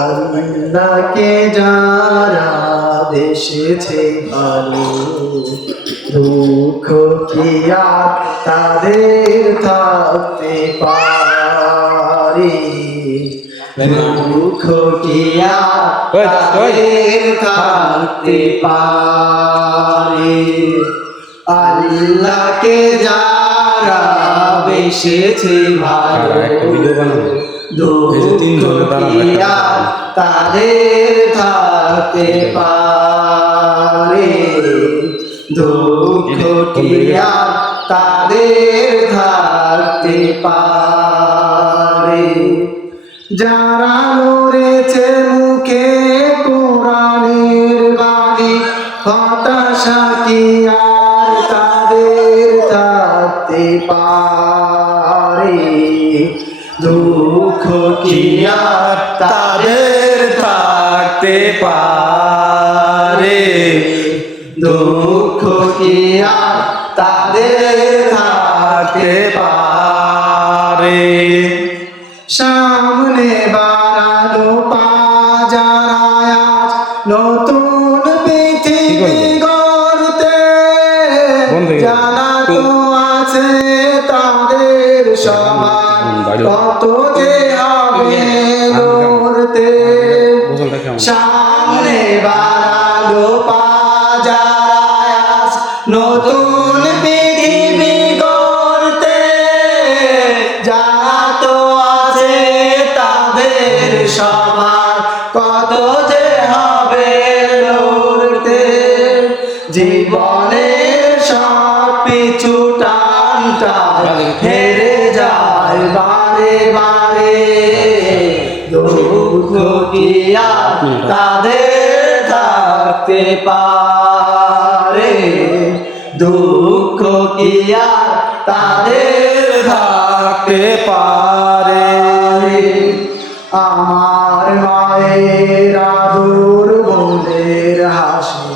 আল্লাহকে যারা বেসেছে ভালো, দুঃখ কি আর তাদের থাকতে পারে? দুঃখ কি আর তাদের থাকতে পারে? আল্লাহকে যারা বেসেছে ভালো, দুঃখ কি আর তাদের থাকতে পারে? দুঃখ কি আর তাদের থাকতে পারে? যারা মরেছে মুখে কোরআনের বাণী, হতাশা কি আর তাদের থাকতে পারে? দুঃখ কি আর তাদের থাকতে পারে? দুঃখ কি আর তাদের থাকতে পারে? সামনে বাড়ানো পাজারায় আজ নতুন পৃথিবী গড়তে, জানা তো আছে তাদের সবার কত যে হবে গড়তে। সামনে বাড়ানো পাজারায় আজ নতুন পৃথিবী গড়তে, জানা তো আছে তাদের সবার কত যে হবে লড়তে। জীবনের সব পিছু টানটা হেরে যায় বারে বারে। দুঃখ কি আর তাদের থাকতে পারে? দুঃখ কি আর তাদের থাকতে পারে? আমার মায়ের আদর বোনের হাসি,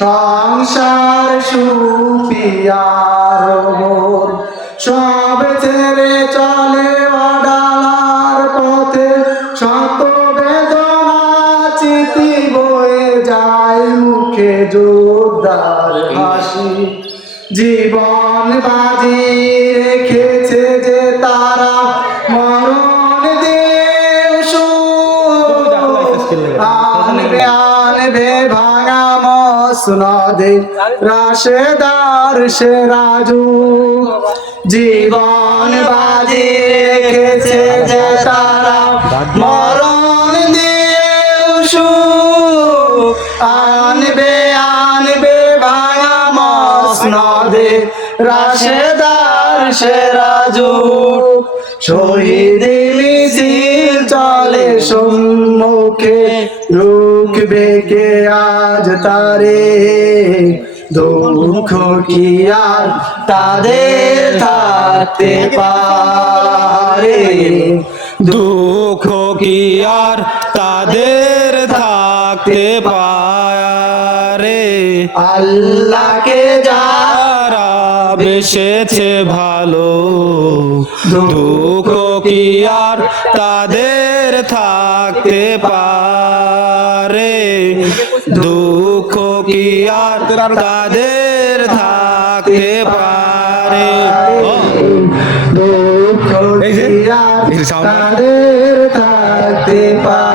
সংসার সুপিয়ার মন, সব ছেড়ে চলে অডালার পথে। শত বেদনা চিতি বয়ে যায় মুখে যোদ্ধার হাসি। জীবন বাজি রেখেছে যে তারা, মরণ দিয়ে আনবে আনবে ভাঙা মসনদে রাশেদার সে রাজু। জীবন বাজি রেখেছে যে তারা, মরণ দিয়ে আনবে আনবে ভাঙা মসনদে রাশেদার সে রাজু। শহীদ মিছিল চলে সম্মুখে, রুখবে কে আজ তারে? দুঃখ কি আর তাদের থাকতে পারে? দুঃখ কি আর তাদের থাকতে পারে? আল্লাহকে যারা বেসেছে ভালো, দুঃখ কি আর তাদের থাকতে পারে? দুঃখ কি আর তাদের থাকতে পারে? দুঃখ কি আর তাদের থাকতে পারে?